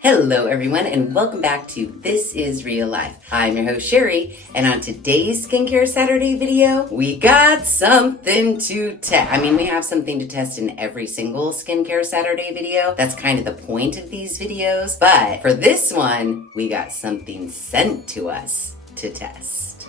Hello everyone and welcome back to This Is Real Life. I'm your host Sheri, and on today's Skincare Saturday video, we got something to test. We have something to test in every single Skincare Saturday video. That's kind of the point of these videos. But for this one, we got something sent to us to test.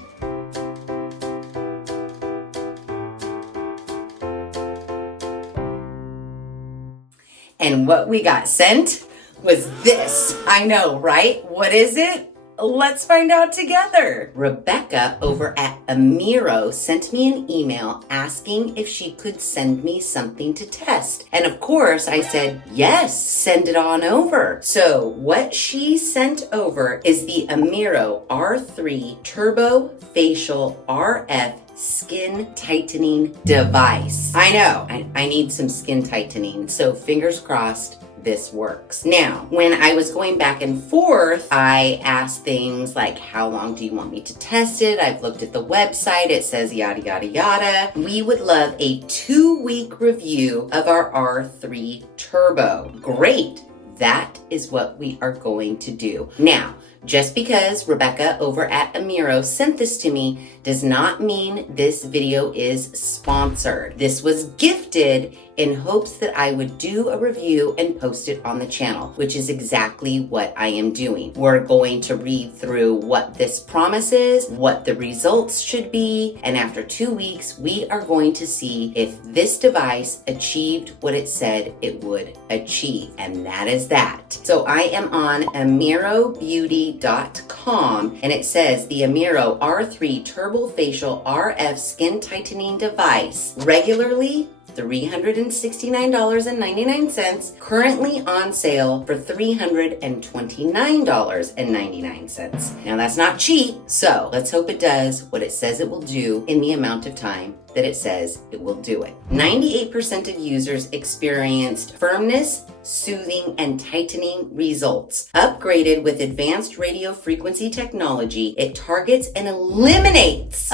And what we got sent was this. I know, right? What is it? Let's find out together. Rebecca over at AMIRO sent me an email asking if she could send me something to test. And of course, I said, yes, send it on over. So what she sent over is the AMIRO R3 Turbo Facial RF Skin Tightening Device. I know, I need some skin tightening, so fingers crossed this works. Now, when I was going back and forth, I asked things like, how long do you want me to test it? I've looked at the website, it says yada, yada, yada. We would love a 2-week review of our R3 Turbo. Great, that is what we are going to do. Now, just because Rebecca over at AMIRO sent this to me does not mean this video is sponsored. This was gifted in hopes that I would do a review and post it on the channel, which is exactly what I am doing. We're going to read through what this promises, what the results should be, and after 2 weeks, we are going to see if this device achieved what it said it would achieve, and that is that. So I am on AmiroBeauty.com, and it says the AMIRO R3 Turbo Facial RF Skin Tightening Device, regularly $369.99, currently on sale for $329.99. Now that's not cheap, so let's hope it does what it says it will do in the amount of time that it says it will do it. 98% of users experienced firmness, soothing, and tightening results. Upgraded with advanced radio frequency technology, it targets and eliminates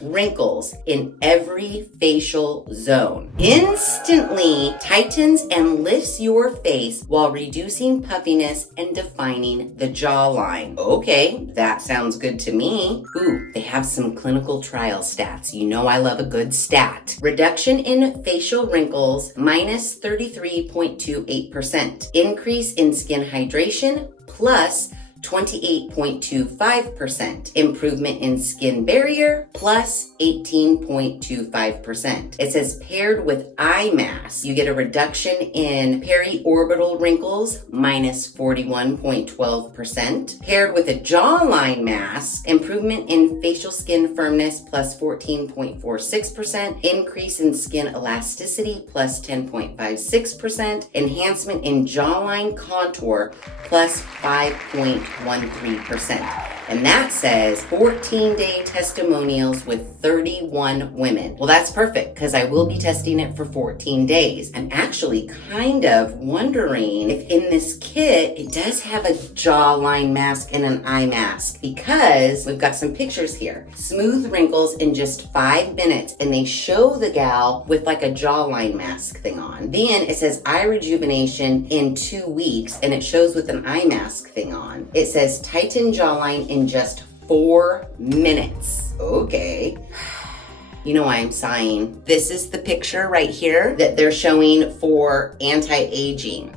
wrinkles in every facial zone. Instantly tightens and lifts your face while reducing puffiness and defining the jawline. Okay, that sounds good to me. Ooh, they have some clinical trial stats. You know I love a good stat. Reduction in facial wrinkles, minus 33.28%. Increase in skin hydration, plus 28.25%. Improvement in skin barrier, plus 18.25%. It says paired with eye mask, you get a reduction in periorbital wrinkles, minus 41.12%. Paired with a jawline mask, improvement in facial skin firmness, plus 14.46%. Increase in skin elasticity, plus 10.56%. Enhancement in jawline contour, plus 5.13%. And that says 14-day testimonials with 31 women. Well, that's perfect because I will be testing it for 14 days. I'm actually kind of wondering if in this kit, it does have a jawline mask and an eye mask, because we've got some pictures here. Smooth wrinkles in just 5 minutes, and they show the gal with like a jawline mask thing on. Then it says eye rejuvenation in 2 weeks, and it shows with an eye mask thing on. It says tighten jawline in just 4 minutes. Okay. You know why I'm sighing. This is the picture right here that they're showing for anti-aging.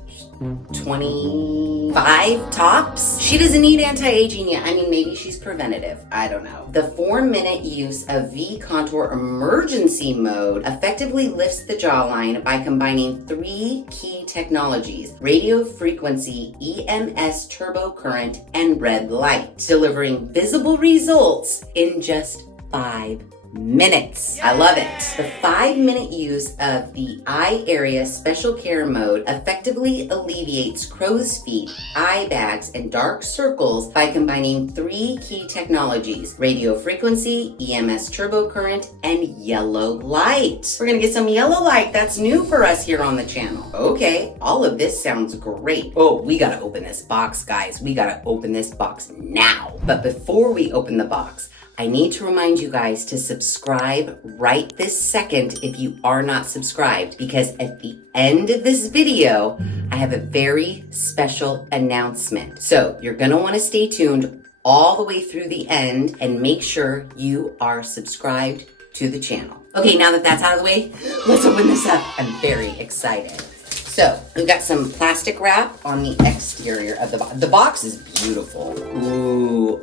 25 tops? She doesn't need anti-aging yet. Maybe she's preventative. I don't know. The 4-minute use of V-Contour Emergency Mode effectively lifts the jawline by combining 3 key technologies: radio frequency, EMS turbo current, and red light, delivering visible results in just 5 minutes. I love it. The 5-minute use of the eye area special care mode effectively alleviates crow's feet, eye bags, and dark circles by combining 3 key technologies: radio frequency, EMS turbo current, and yellow light. We're gonna get some yellow light. That's new for us here on the channel. Okay, all of this sounds great. Oh, we gotta open this box, guys. We gotta open this box now. But before we open the box, I need to remind you guys to subscribe right this second if you are not subscribed, because at the end of this video, I have a very special announcement. So you're gonna wanna stay tuned all the way through the end and make sure you are subscribed to the channel. Okay, now that that's out of the way, let's open this up. I'm very excited. So we've got some plastic wrap on the exterior of the box. The box is beautiful. Ooh,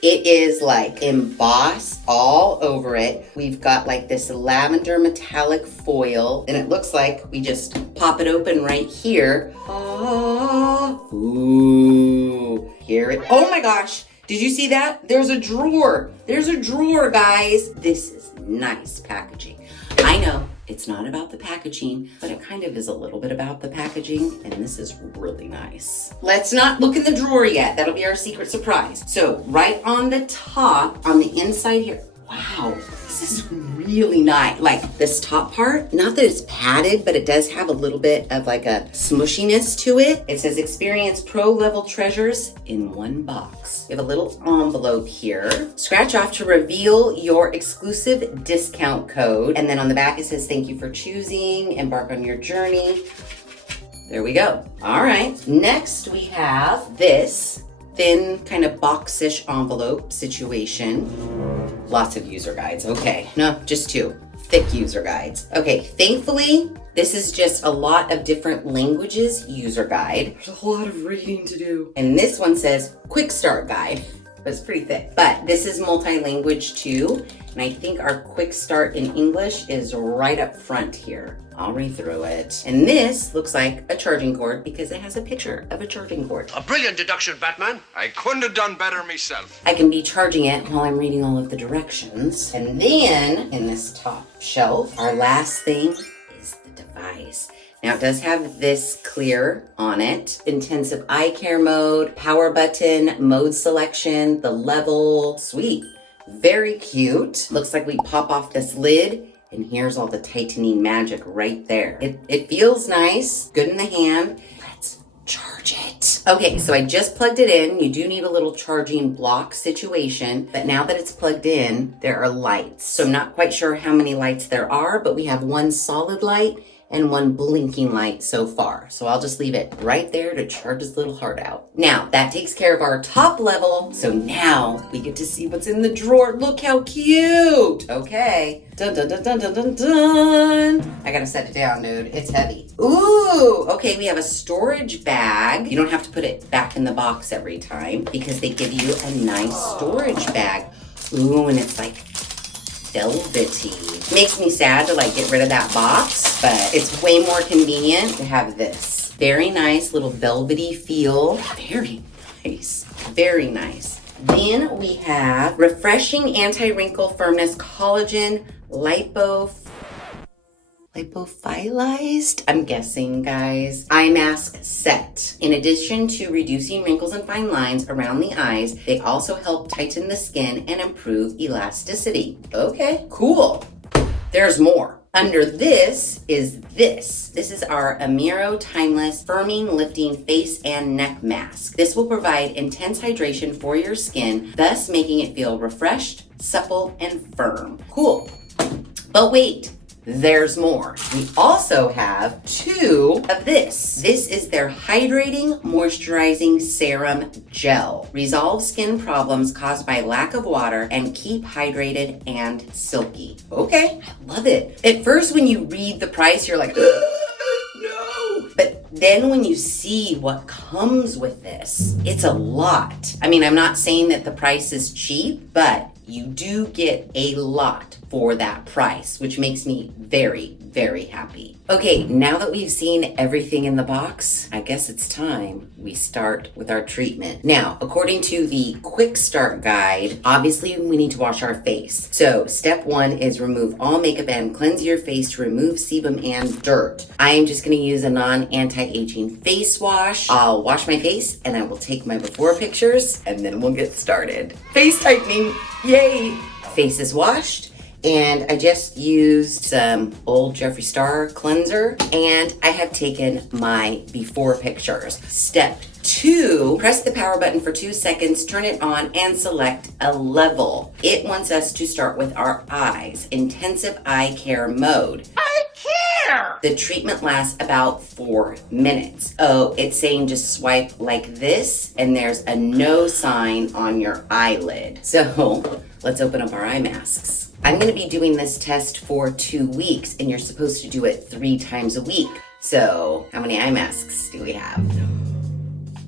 it is like embossed all over it. We've got like this lavender metallic foil, and it looks like we just pop it open right here. Ooh, oh my gosh. Did you see that? There's a drawer. There's a drawer, guys. This is nice packaging. I know it's not about the packaging, but it kind of is a little bit about the packaging, and this is really nice. Let's not look in the drawer yet. That'll be our secret surprise. So right on the top, on the inside here, wow, this is really nice. Like this top part, not that it's padded, but it does have a little bit of like a smushiness to it. It says experience pro level treasures in one box. We have a little envelope here. Scratch off to reveal your exclusive discount code. And then on the back, it says, thank you for choosing, embark on your journey. There we go. All right. Next, we have this thin kind of boxish envelope situation. Lots of user guides. Okay, no, just two thick user guides. Okay, thankfully, this is just a lot of different languages user guide. There's a whole lot of reading to do. And this one says quick start guide. It's pretty thick, but this is multi-language too. And I think our quick start in English is right up front here. I'll read through it. And this looks like a charging cord because it has a picture of a charging cord. A brilliant deduction, Batman. I couldn't have done better myself. I can be charging it while I'm reading all of the directions. And then in this top shelf, our last thing is the device. Now it does have this clear on it. Intensive eye care mode, power button, mode selection, the level. Sweet. Very cute. Looks like we pop off this lid and here's all the tightening magic right there. It feels nice, good in the hand. Let's charge it. Okay, so I just plugged it in. You do need a little charging block situation, but now that it's plugged in, there are lights. So I'm not quite sure how many lights there are, but we have one solid light and one blinking light so far. So I'll just leave it right there to charge his little heart out. Now, that takes care of our top level. So now we get to see what's in the drawer. Look how cute. Okay. Dun, dun, dun, dun, dun, dun, dun. I gotta set it down, dude. It's heavy. Ooh, okay, we have a storage bag. You don't have to put it back in the box every time because they give you a nice storage bag. Ooh, and it's like velvety. Makes me sad to like get rid of that box, but it's way more convenient to have this. Very nice little velvety feel. Very nice. Very nice. Then we have refreshing anti-wrinkle firmness collagen lipophilized, I'm guessing, guys, eye mask set. In addition to reducing wrinkles and fine lines around the eyes, they also help tighten the skin and improve elasticity. Okay, cool. There's more. Under this is this. This is our AMIRO Timeless Firming Lifting Face and Neck Mask. This will provide intense hydration for your skin, thus making it feel refreshed, supple, and firm. Cool. But wait, there's more. We also have two of this. This is their Hydrating Moisturizing Serum Gel. Resolve skin problems caused by lack of water and keep hydrated and silky. Okay, I love it. At first, when you read the price, you're like, no. But then when you see what comes with this, it's a lot. I mean, I'm not saying that the price is cheap, but you do get a lot for that price, which makes me very, very happy. Okay, now that we've seen everything in the box, I guess it's time we start with our treatment. Now, according to the quick start guide, obviously we need to wash our face. So step 1 is remove all makeup and cleanse your face to remove sebum and dirt. I am just gonna use a non-anti-aging face wash. I'll wash my face and I will take my before pictures and then we'll get started. Face tightening, yay! Face is washed. And I just used some old Jeffree Star cleanser and I have taken my before pictures. Step 2 2, press the power button for 2 seconds, turn it on, and select a level. It wants us to start with our eyes, intensive eye care mode. I care! The treatment lasts about 4 minutes. Oh, it's saying just swipe like this, and there's a no sign on your eyelid. So let's open up our eye masks. I'm gonna be doing this test for 2 weeks, and you're supposed to do it 3 times a week. So how many eye masks do we have?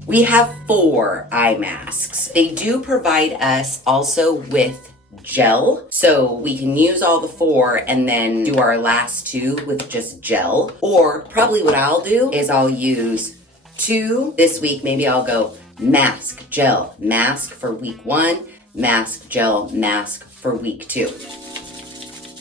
We have 4 eye masks. They do provide us also with gel, so we can use all the 4 and then do our last 2 with just gel. Or probably what I'll do is I'll use 2 this week. Maybe I'll go mask, gel, mask for week 1, mask, gel, mask for week 2.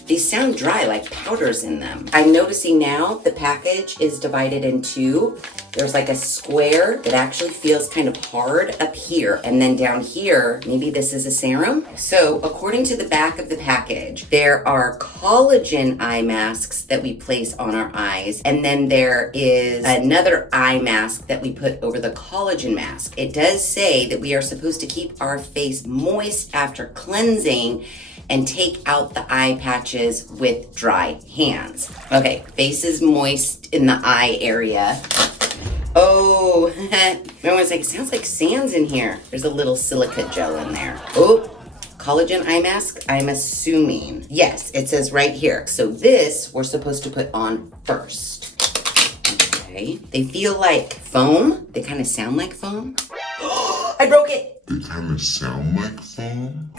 These sound dry, like powder's in them. I'm noticing now the package is divided in 2. There's like a square that actually feels kind of hard up here. And then down here, maybe this is a serum. So according to the back of the package, there are collagen eye masks that we place on our eyes. And then there is another eye mask that we put over the collagen mask. It does say that we are supposed to keep our face moist after cleansing and take out the eye patches with dry hands. Okay, face is moist in the eye area. Oh, everyone's like, sounds like sand's in here. There's a little silica gel in there. Oh, collagen eye mask, I'm assuming. Yes, it says right here. So this we're supposed to put on first. Okay, they feel like foam. They kind of sound like foam. I broke it. They kind of sound like foam.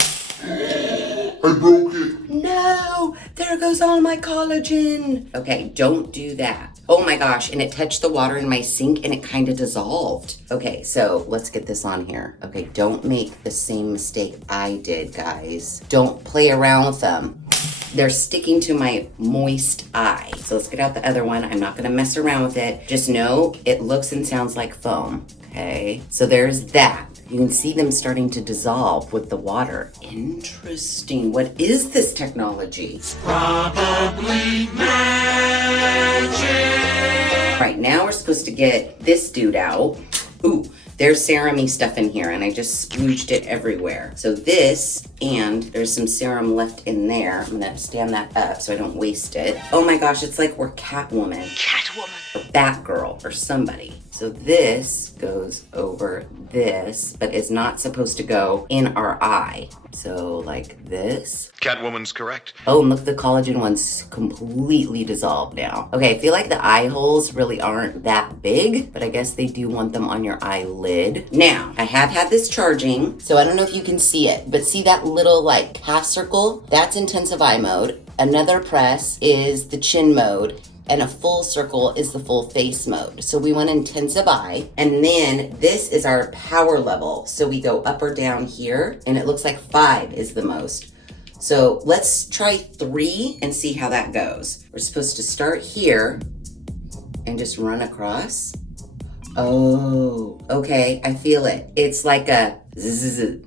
I broke it. No, there goes all my collagen. Okay, don't do that. Oh my gosh, and it touched the water in my sink and it kind of dissolved. Okay, so let's get this on here. Okay, don't make the same mistake I did, guys. Don't play around with them. They're sticking to my moist eye. So let's get out the other one. I'm not gonna mess around with it. Just know it looks and sounds like foam. Okay, so there's that. You can see them starting to dissolve with the water. Interesting. What is this technology? Probably magic. Right, now we're supposed to get this dude out. Ooh, there's serum-y stuff in here, and I just splooged it everywhere. So this, and there's some serum left in there. I'm gonna stand that up so I don't waste it. Oh my gosh, it's like we're Catwoman. Or Batgirl, or somebody. So this goes over this, but it's not supposed to go in our eye. So like this. Catwoman's correct. Oh, and look, the collagen one's completely dissolved now. Okay, I feel like the eye holes really aren't that big, but I guess they do want them on your eyelid. Now, I have had this charging, so I don't know if you can see it, but see that little like half circle? That's intensive eye mode. Another press is the chin mode. And a full circle is the full face mode. So we want intensive eye. And then this is our power level. So we go up or down here, and it looks like 5 is the most. So let's try 3 and see how that goes. We're supposed to start here and just run across. Oh, okay, I feel it. It's like a zzz.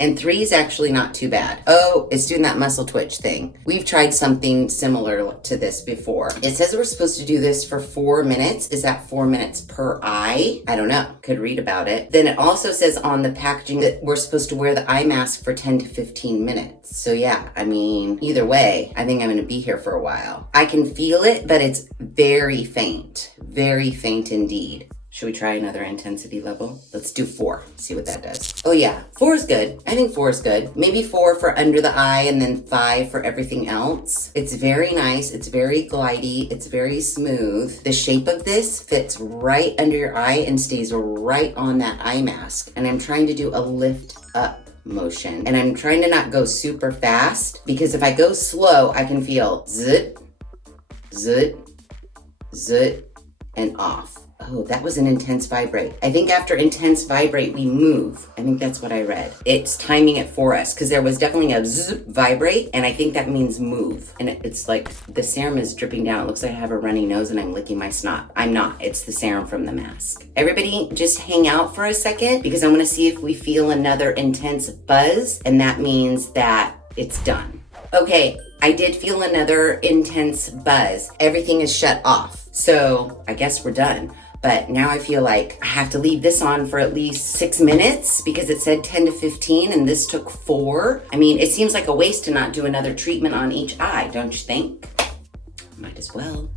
And 3 is actually not too bad. Oh, it's doing that muscle twitch thing. We've tried something similar to this before. It says we're supposed to do this for 4 minutes. Is that 4 minutes per eye? I don't know. Could read about it. Then it also says on the packaging that we're supposed to wear the eye mask for 10 to 15 minutes. So yeah, I mean, either way, I think I'm gonna be here for a while. I can feel it, but it's very faint indeed. Should we try another intensity level? Let's do 4, see what that does. Oh yeah, 4 is good. I think 4 is good. Maybe 4 for under the eye and then 5 for everything else. It's very nice, it's very glidey, it's very smooth. The shape of this fits right under your eye and stays right on that eye mask. And I'm trying to do a lift up motion. And I'm trying to not go super fast because if I go slow, I can feel zit, zit, zit, and off. Oh, that was an intense vibrate. I think after intense vibrate, we move. I think that's what I read. It's timing it for us because there was definitely a zzz vibrate, and I think that means move. And it's like the serum is dripping down. It looks like I have a runny nose and I'm licking my snot. I'm not. It's the serum from the mask. Everybody just hang out for a second because I want to see if we feel another intense buzz, and that means that it's done. Okay, I did feel another intense buzz. Everything is shut off. So I guess we're done. but now I feel like I have to leave this on for at least 6 minutes because it said 10 to 15 and this took 4. I mean, it seems like a waste to not do another treatment on each eye, don't you think? Might as well.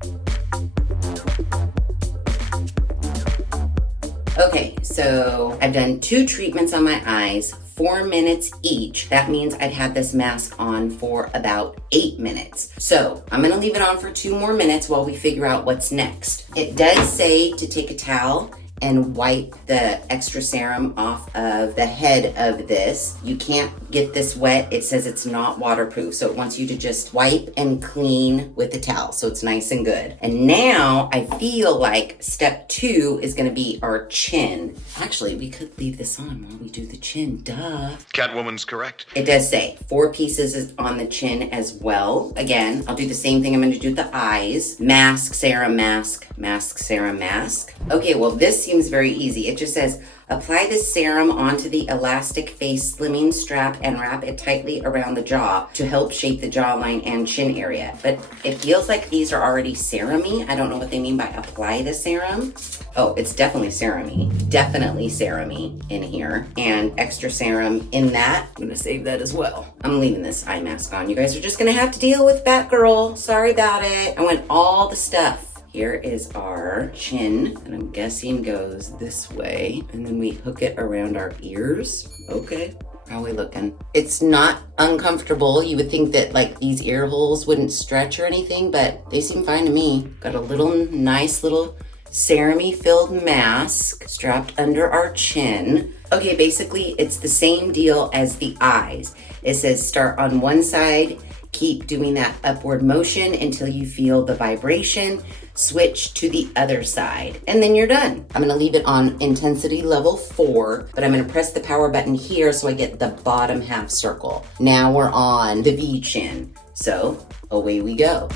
Okay, so I've done 2 treatments on my eyes, 4 minutes each. That means I'd had this mask on for about 8 minutes. So I'm gonna leave it on for 2 more minutes while we figure out what's next. It does say to take a towel and wipe the extra serum off of the head of this. You can't get this wet. It says it's not waterproof, so it wants you to just wipe and clean with the towel so it's nice and good. And now I feel like step 2 is gonna be our chin. Actually, we could leave this on while we do the chin, duh. Catwoman's correct. It does say 4 pieces is on the chin as well. Again, I'll do the same thing I'm gonna do the eyes. Mask, serum, mask, mask, serum, mask. Okay, well this seems very easy. It just says, apply this serum onto the elastic face slimming strap and wrap it tightly around the jaw to help shape the jawline and chin area. But it feels like these are already serum-y. I don't know what they mean by apply the serum. Oh, it's definitely serum-y. Definitely serum-y in here. And extra serum in that. I'm gonna save that as well. I'm leaving this eye mask on. You guys are just gonna have to deal with Batgirl. Sorry about it. I went all the stuff. Here is our chin, and I'm guessing goes this way. And then we hook it around our ears. Okay, how are we looking? It's not uncomfortable. You would think that like these ear holes wouldn't stretch or anything, but they seem fine to me. Got a little nice little serum-y filled mask strapped under our chin. Okay, basically it's the same deal as the eyes. It says start on one side, keep doing that upward motion until you feel the vibration, switch to the other side, and then you're done. I'm gonna leave it on intensity level 4, but I'm gonna press the power button here so I get the bottom half circle. Now we're on the V chin. So away we go.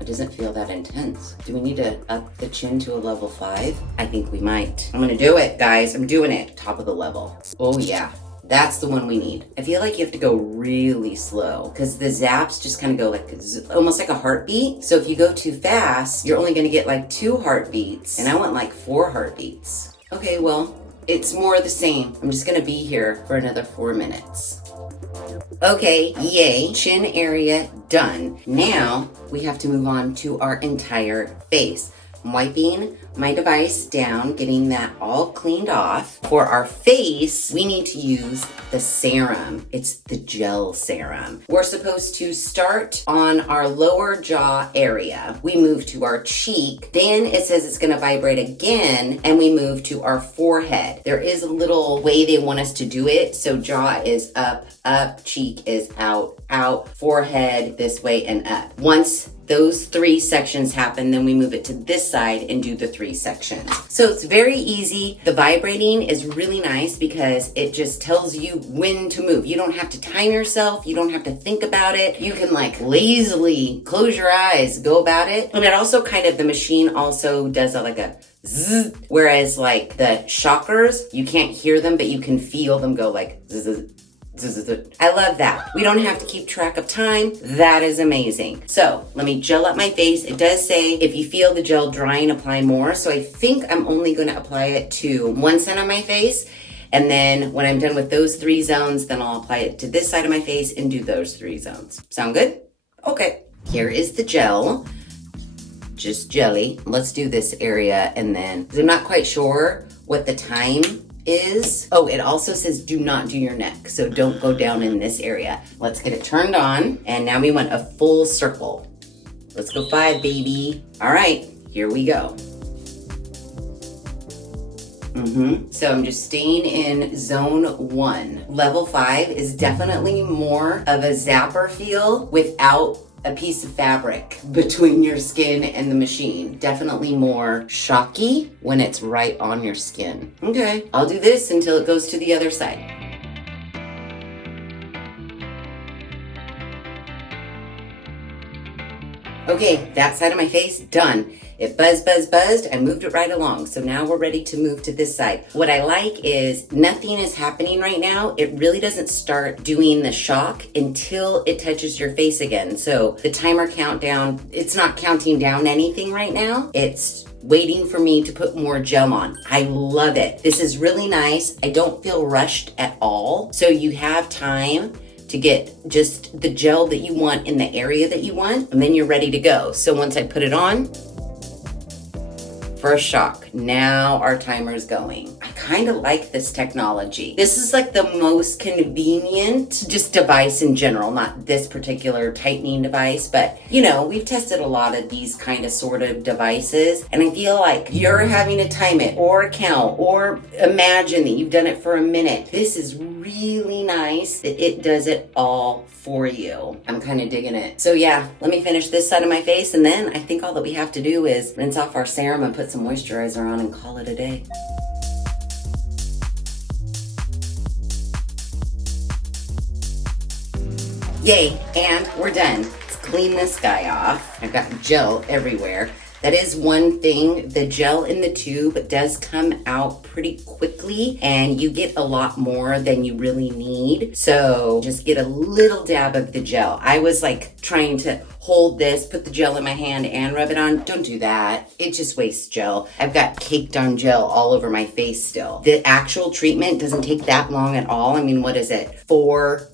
It doesn't feel that intense. Do we need to up the chin to a level 5? I think we might. I'm gonna do it, guys. I'm doing it. Top of the level. Oh yeah. That's the one we need. I feel like you have to go really slow because the zaps just kind of go like almost like a heartbeat. So if you go too fast, you're only gonna get like 2 heartbeats, and I want like 4 heartbeats. Okay, well, it's more of the same. I'm just gonna be here for another 4 minutes. Okay, yay, chin area done. Now we have to move on to our entire face. I'm wiping my device down, getting that all cleaned off. For our face, we need to use the serum. It's the gel serum. We're supposed to start on our lower jaw area. We move to our cheek. Then it says it's gonna vibrate again, and we move to our forehead. There is a little way they want us to do it. So jaw is up, up, cheek is out, out, forehead this way and up. Once those 3 sections happen, then we move it to this side and do the 3 sections. So it's very easy. The vibrating is really nice because it just tells you when to move. You don't have to time yourself. You don't have to think about it. You can like lazily close your eyes, go about it. And it also kind of, the machine also does like a zzz, whereas like the shockers, you can't hear them, but you can feel them go like zzz. I love that. We don't have to keep track of time. That is amazing. So let me gel up my face. It does say if you feel the gel drying, apply more. So I think I'm only going to apply it to one side of my face. And then when I'm done with those 3 zones, then I'll apply it to this side of my face and do those 3 zones. Sound good? Okay. Here is the gel. Just jelly. Let's do this area and then, 'cause I'm not quite sure what the time is. Oh, it also says do not do your neck, so don't go down in this area. Let's get it turned on, and now we want a full circle. Let's go 5, baby. All right, here we go. So I'm just staying in zone 1. Level 5 is definitely more of a zapper feel without a piece of fabric between your skin and the machine. Definitely more shocky when it's right on your skin. Okay, I'll do this until it goes to the other side. Okay, that side of my face, done. It buzzed. I moved it right along. So now we're ready to move to this side. What I like is nothing is happening right now. It really doesn't start doing the shock until it touches your face again. So the timer countdown, it's not counting down anything right now. It's waiting for me to put more gel on. I love it. This is really nice. I don't feel rushed at all. So you have time to get just the gel that you want in the area that you want, and then you're ready to go. So once I put it on, first shock, now our timer is going. I kind of like this technology. This is like the most convenient just device in general, not this particular tightening device, but you know, we've tested a lot of these kind of sort of devices, and I feel like you're having to time it or count or imagine that you've done it for a minute. This is really nice that it does it all for you. I'm kind of digging it. So yeah, let me finish this side of my face, and then I think all that we have to do is rinse off our serum and put some moisturizer on and call it a day. Yay, and we're done. Let's clean this guy off. I've got gel everywhere. That is one thing, the gel in the tube does come out pretty quickly and you get a lot more than you really need. So just get a little dab of the gel. I was like trying to hold this, put the gel in my hand and rub it on. Don't do that. It just wastes gel. I've got caked on gel all over my face still. The actual treatment doesn't take that long at all. I mean, what is it? Four,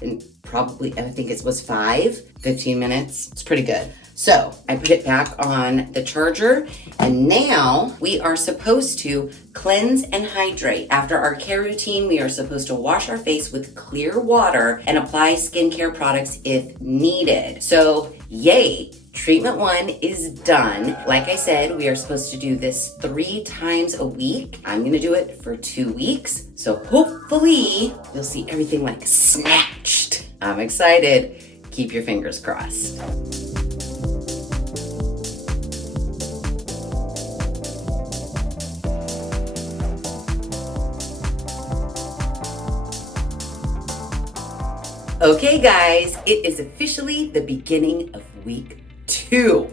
and probably, I think it was 15 minutes. It's pretty good. So I put it back on the charger, and now we are supposed to cleanse and hydrate. After our care routine, we are supposed to wash our face with clear water and apply skincare products if needed. So yay, treatment 1 is done. Like I said, we are supposed to do this 3 times a week. I'm gonna do it for 2 weeks. So hopefully you'll see everything like snatched. I'm excited. Keep your fingers crossed. Okay guys, it is officially the beginning of week 2.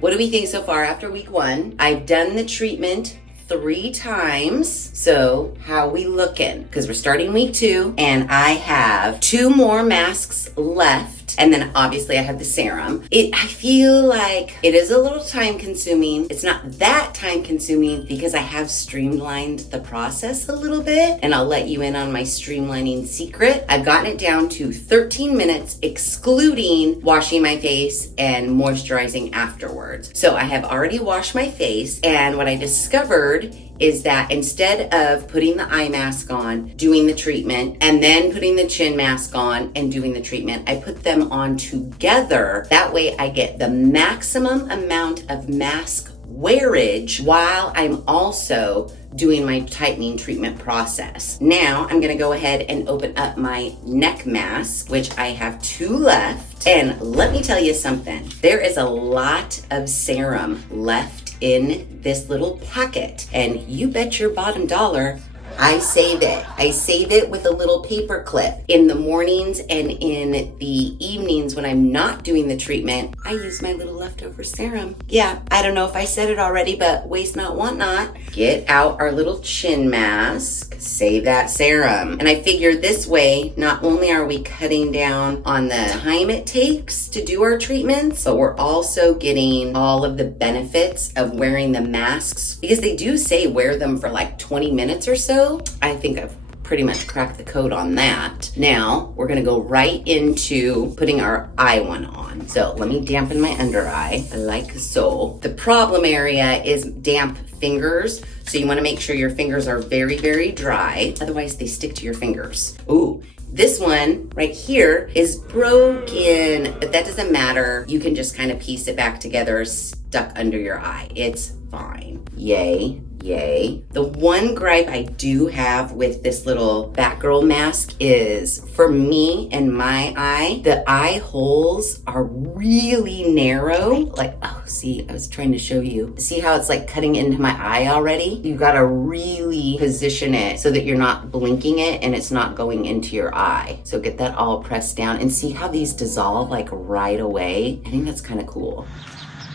What do we think so far after week 1? I've done the treatment 3 times. So how we looking? Because we're starting week 2 and I have 2 more masks left. And then obviously I have the serum. I feel like it is a little time consuming. It's not that time consuming because I have streamlined the process a little bit, and I'll let you in on my streamlining secret. I've gotten it down to 13 minutes, excluding washing my face and moisturizing afterwards. So I have already washed my face, and what I discovered is that instead of putting the eye mask on, doing the treatment, and then putting the chin mask on and doing the treatment, I put them on together. That way I get the maximum amount of mask wearage while I'm also doing my tightening treatment process. Now I'm gonna go ahead and open up my neck mask, which I have 2 left. And let me tell you something, there is a lot of serum left in this little packet, and you bet your bottom dollar I save it. I save it with a little paper clip. In the mornings and in the evenings when I'm not doing the treatment, I use my little leftover serum. Yeah, I don't know if I said it already, but waste not, want not. Get out our little chin mask, save that serum. And I figure this way, not only are we cutting down on the time it takes to do our treatments, but we're also getting all of the benefits of wearing the masks, because they do say wear them for like 20 minutes or so. I think I've pretty much cracked the code on that. Now we're gonna go right into putting our eye one on. So let me dampen my under eye like so. The problem area is damp fingers. So you wanna make sure your fingers are very, very dry. Otherwise they stick to your fingers. Ooh. This one right here is broken, but that doesn't matter. You can just kind of piece it back together, stuck under your eye. It's fine. Yay, yay. The one gripe I do have with this little Batgirl mask is, for me and my eye, the eye holes are really narrow. Like, oh, see, I was trying to show you. See how it's like cutting into my eye already? You gotta really position it so that you're not blinking it and it's not going into your eye. So get that all pressed down and see how these dissolve like right away. I think that's kind of cool.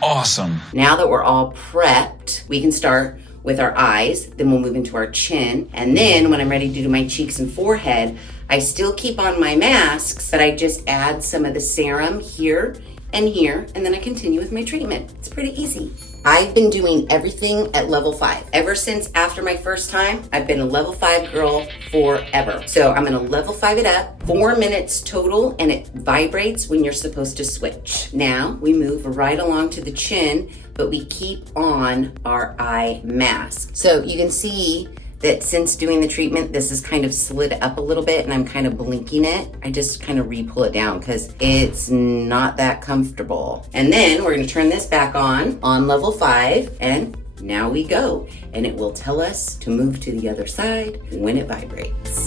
Awesome. Now that we're all prepped, we can start with our eyes, then we'll move into our chin. And then when I'm ready to do my cheeks and forehead, I still keep on my masks, but I just add some of the serum here, and then I continue with my treatment. It's pretty easy. I've been doing everything at level 5. Ever since after my first time, I've been a level 5 girl forever. So I'm gonna level 5 it up, 4 minutes total, and it vibrates when you're supposed to switch. Now we move right along to the chin, but we keep on our eye mask. So you can see that since doing the treatment, this is kind of slid up a little bit and I'm kind of blinking it. I just kind of re-pull it down because it's not that comfortable. And then we're gonna turn this back on level 5, and now we go. And it will tell us to move to the other side when it vibrates.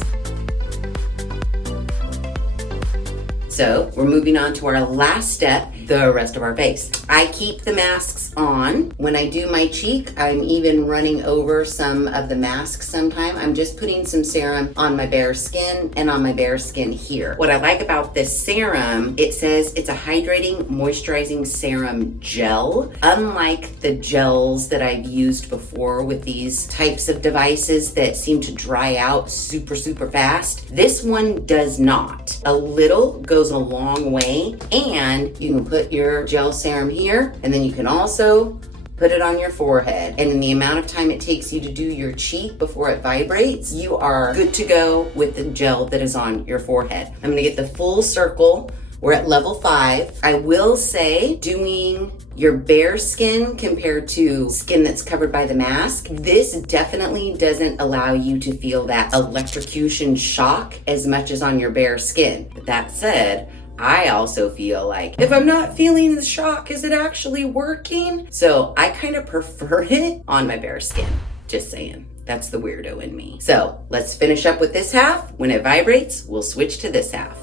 So we're moving on to our last step, the rest of our face. I keep the masks on. When I do my cheek, I'm even running over some of the masks sometime. I'm just putting some serum on my bare skin and on my bare skin here. What I like about this serum, it says it's a hydrating, moisturizing serum gel. Unlike the gels that I've used before with these types of devices that seem to dry out super, super fast, this one does not. A little goes a long way, and you can put your gel serum here, and then you can also put it on your forehead. And in the amount of time it takes you to do your cheek before it vibrates, you are good to go with the gel that is on your forehead. I'm gonna get the full circle. We're at level 5. I will say, doing your bare skin compared to skin that's covered by the mask, this definitely doesn't allow you to feel that electrocution shock as much as on your bare skin. But that said, I also feel like if I'm not feeling the shock, is it actually working? So I kind of prefer it on my bare skin, just saying. That's the weirdo in me. So let's finish up with this half. When it vibrates, we'll switch to this half.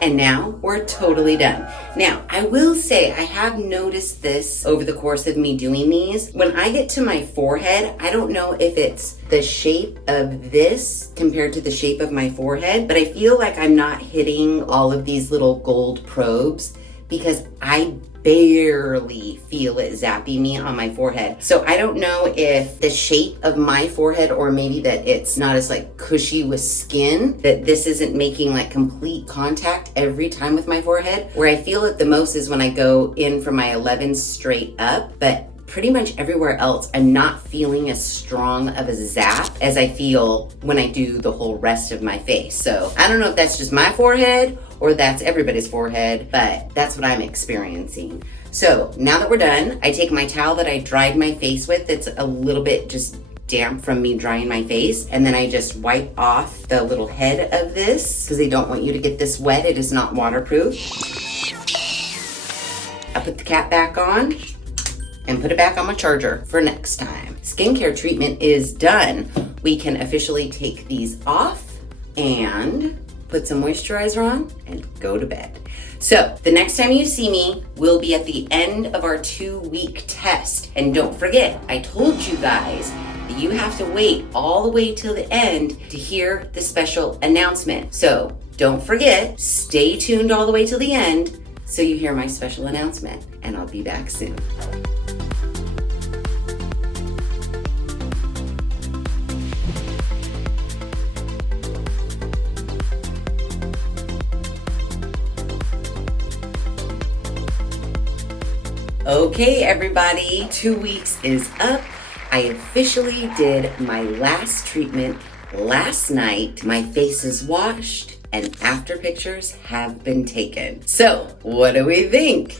And now we're totally done. Now, I will say I have noticed this over the course of me doing these. When I get to my forehead, I don't know if it's the shape of this compared to the shape of my forehead, but I feel like I'm not hitting all of these little gold probes because I barely feel it zapping me on my forehead. So I don't know if the shape of my forehead, or maybe that it's not as like cushy with skin, that this isn't making like complete contact every time with my forehead. Where I feel it the most is when I go in from my 11 straight up, but pretty much everywhere else, I'm not feeling as strong of a zap as I feel when I do the whole rest of my face. So I don't know if that's just my forehead or that's everybody's forehead, but that's what I'm experiencing. So now that we're done, I take my towel that I dried my face with. It's a little bit just damp from me drying my face, and then I just wipe off the little head of this because they don't want you to get this wet. It is not waterproof. I put the cap back on and put it back on my charger for next time. Skincare treatment is done. We can officially take these off and put some moisturizer on and go to bed. So the next time you see me, we'll be at the end of our 2-week test. And don't forget, I told you guys that you have to wait all the way till the end to hear the special announcement. So don't forget, stay tuned all the way till the end so you hear my special announcement, and I'll be back soon. Okay, everybody, 2 weeks is up. I officially did my last treatment last night. My face is washed and after pictures have been taken. So, what do we think?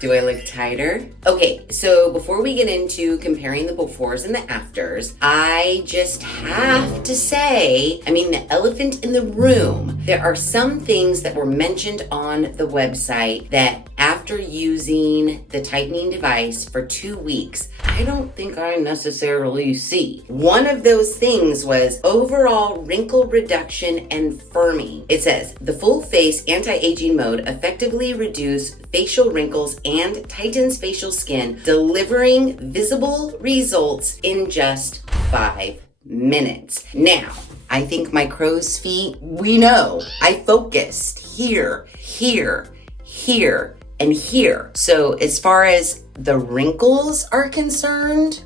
Do I look tighter? Okay, so before we get into comparing the befores and the afters, I just have to say, the elephant in the room, there are some things that were mentioned on the website that after using the tightening device for 2 weeks, I don't think I necessarily see. One of those things was overall wrinkle reduction and firming. It says, the full face anti-aging mode effectively reduces facial wrinkles and tightens facial skin, delivering visible results in just 5 minutes. Now, I think my crow's feet, we know, I focused here, here, here, and here. So as far as the wrinkles are concerned,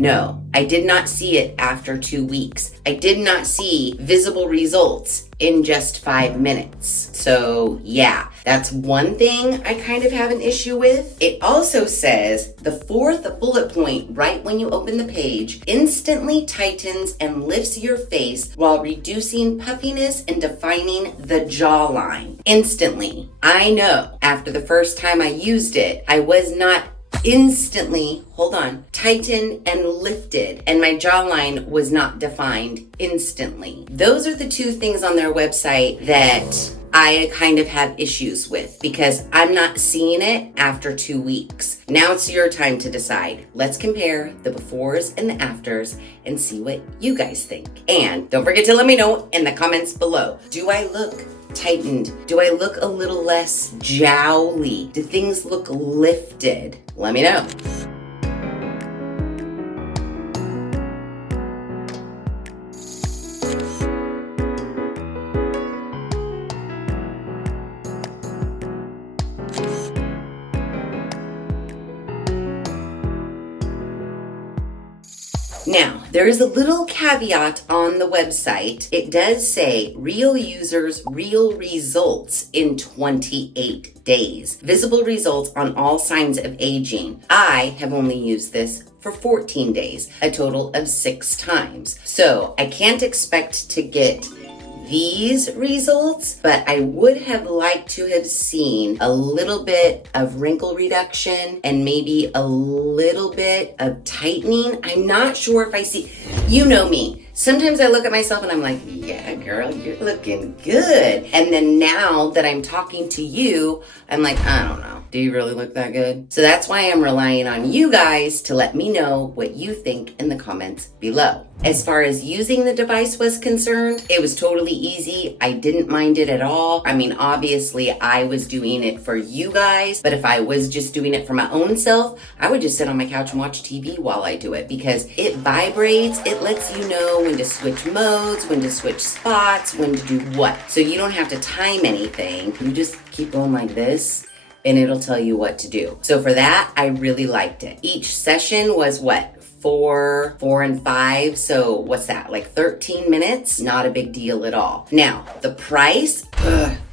No, I did not see it after 2 weeks. I did not see visible results in just 5 minutes. So yeah, that's one thing I kind of have an issue with. It also says the fourth bullet point right when you open the page instantly tightens and lifts your face while reducing puffiness and defining the jawline. Instantly. I know after the first time I used it, I was not instantly, tightened and lifted, and my jawline was not defined instantly. Those are the two things on their website that I kind of have issues with because I'm not seeing it after 2 weeks. Now it's your time to decide. Let's compare the befores and the afters and see what you guys think. And don't forget to let me know in the comments below. Do I look tightened? Do I look a little less jowly? Do things look lifted? Let me know. Now, there is a little caveat on the website. It does say real users, real results in 28 days. Visible results on all signs of aging. I have only used this for 14 days, a total of 6 times. So I can't expect to get these results, but I would have liked to have seen a little bit of wrinkle reduction and maybe a little bit of tightening. I'm not sure if I see, you know me. Sometimes I look at myself and I'm like, yeah, girl, you're looking good. And then now that I'm talking to you, I'm like, I don't know. Do you really look that good? So that's why I'm relying on you guys to let me know what you think in the comments below. As far as using the device was concerned, it was totally easy. I didn't mind it at all. I mean, obviously I was doing it for you guys, but if I was just doing it for my own self, I would just sit on my couch and watch TV while I do it because it vibrates. It lets you know when to switch modes, when to switch spots, when to do what. So you don't have to time anything. You just keep going like this and it'll tell you what to do. So for that, I really liked it. Each session was what? 4, and 5. So what's that? Like 13 minutes? Not a big deal at all. Now, the price,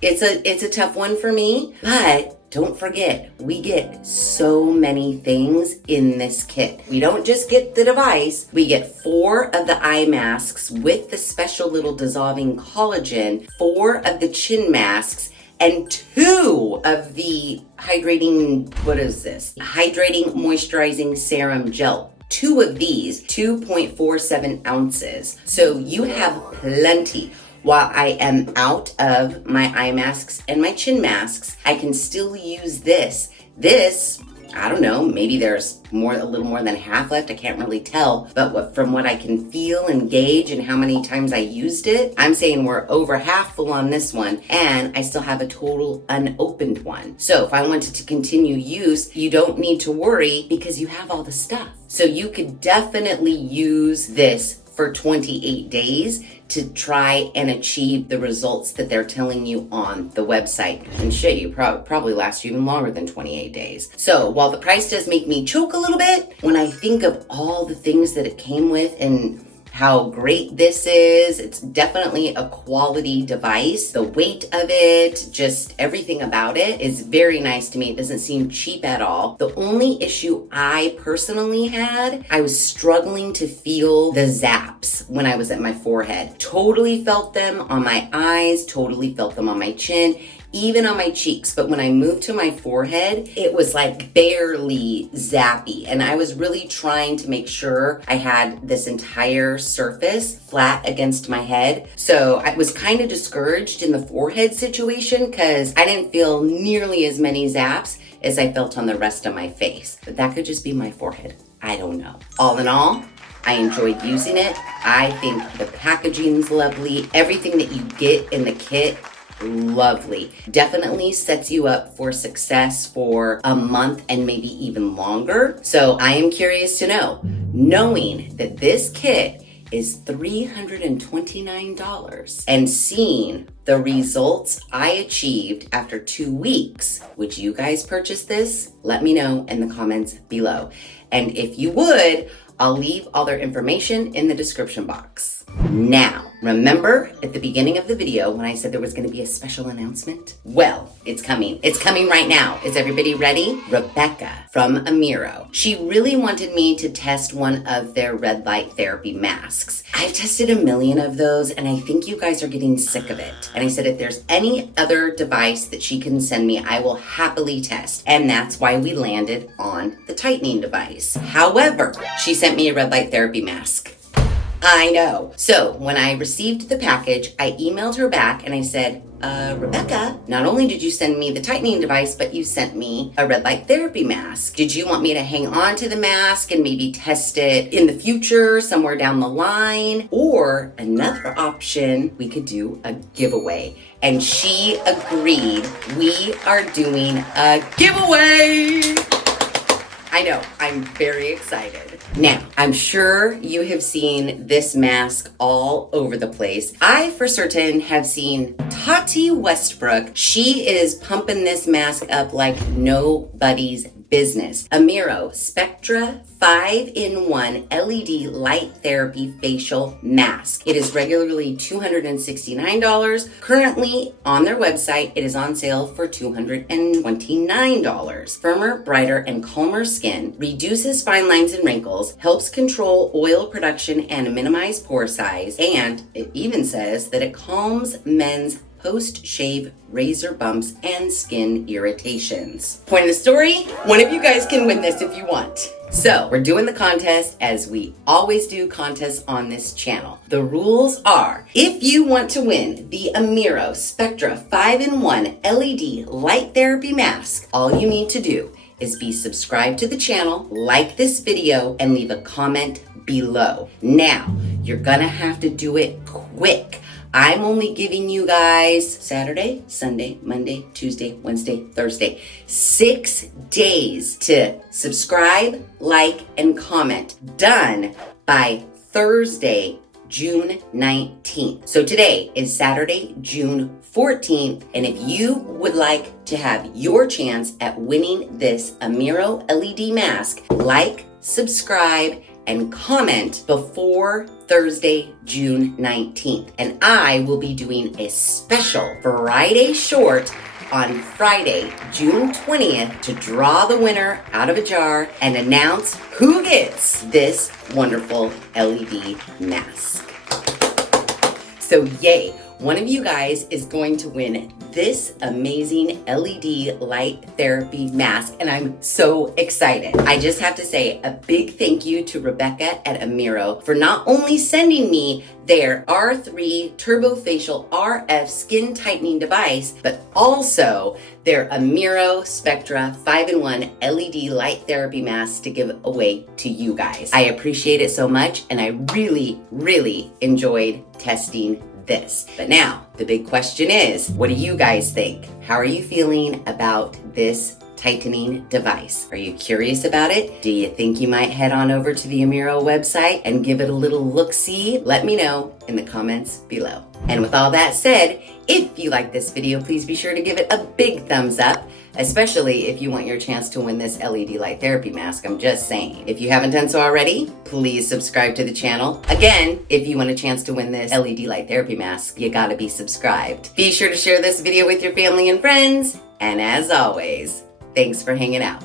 it's a tough one for me, but don't forget, we get so many things in this kit. We don't just get the device, we get 4 of the eye masks with the special little dissolving collagen, 4 of the chin masks, and 2 of the hydrating, hydrating moisturizing serum gel. 2 of these, 2.47 ounces. So you have plenty. While I am out of my eye masks and my chin masks, I can still use this. This, I don't know, maybe there's a little more than half left. I can't really tell, but from what I can feel and gauge and how many times I used it, I'm saying we're over half full on this one, and I still have a total unopened one. So if I wanted to continue use, you don't need to worry because you have all the stuff. So you could definitely use this for 28 days to try and achieve the results that they're telling you on the website. And shit, you probably last you even longer than 28 days. So while the price does make me choke a little bit, when I think of all the things that it came with and how great this is, it's definitely a quality device. The weight of it, just everything about it is very nice to me. It doesn't seem cheap at all. The only issue I personally had, I was struggling to feel the zaps when I was at my forehead. Totally felt them on my eyes, totally felt them on my chin, even on my cheeks. But when I moved to my forehead, it was like barely zappy. And I was really trying to make sure I had this entire surface flat against my head. So I was kind of discouraged in the forehead situation because I didn't feel nearly as many zaps as I felt on the rest of my face. But that could just be my forehead. I don't know. All in all, I enjoyed using it. I think the packaging's lovely. Everything that you get in the kit, lovely. Definitely sets you up for success for a month and maybe even longer. So I am curious to know, knowing that this kit is $329 and seeing the results I achieved after 2 weeks. Would you guys purchase this? Let me know in the comments below. And if you would, I'll leave all their information in the description box. Now, remember at the beginning of the video when I said there was going to be a special announcement? Well, it's coming. It's coming right now. Is everybody ready? Rebecca from AMIRO. She really wanted me to test one of their red light therapy masks. I've tested a million of those and I think you guys are getting sick of it. And I said if there's any other device that she can send me, I will happily test. And that's why we landed on the tightening device. However, she sent me a red light therapy mask. I know. So when I received the package, I emailed her back and I said, Rebecca, not only did you send me the tightening device, but you sent me a red light therapy mask. Did you want me to hang on to the mask and maybe test it in the future, somewhere down the line? Or another option, we could do a giveaway. And she agreed. We are doing a giveaway. I know, I'm very excited. Now, I'm sure you have seen this mask all over the place. I, for certain, have seen Tati Westbrook. She is pumping this mask up like nobody's business. AMIRO Spectra 5-in-1 LED Light Therapy Facial Mask. It is regularly $269. Currently on their website, it is on sale for $229. Firmer, brighter, and calmer skin, reduces fine lines and wrinkles, helps control oil production and minimize pore size, and it even says that it calms men's post-shave razor bumps and skin irritations. Point of the story, one of you guys can win this if you want. So we're doing the contest as we always do contests on this channel. The rules are, if you want to win the AMIRO Spectra 5-in-1 LED Light Therapy Mask, all you need to do is be subscribed to the channel, like this video, and leave a comment below. Now, you're gonna have to do it quick. I'm only giving you guys Saturday, Sunday, Monday, Tuesday, Wednesday, Thursday, 6 days to subscribe, like, and comment. Done by Thursday, June 19th. So today is Saturday, June 14th. And if you would like to have your chance at winning this AMIRO LED mask, like, subscribe, and comment before Thursday, June 19th. And I will be doing a special Friday short on Friday, June 20th to draw the winner out of a jar and announce who gets this wonderful LED mask. So yay, one of you guys is going to win this amazing LED light therapy mask, and I'm so excited. I just have to say a big thank you to Rebecca at AMIRO for not only sending me their R3 Turbo Facial RF skin tightening device, but also their AMIRO Spectra 5-in-1 LED light therapy mask to give away to you guys. I appreciate it so much, and I really, really enjoyed testing this. But now, the big question is, what do you guys think? How are you feeling about this tightening device? Are you curious about it? Do you think you might head on over to the AMIRO website and give it a little look-see? Let me know in the comments below. And with all that said, if you like this video, please be sure to give it a big thumbs up, especially if you want your chance to win this LED light therapy mask. I'm just saying. If you haven't done so already, please subscribe to the channel. Again, if you want a chance to win this LED light therapy mask, you gotta be subscribed. Be sure to share this video with your family and friends. And as always, thanks for hanging out.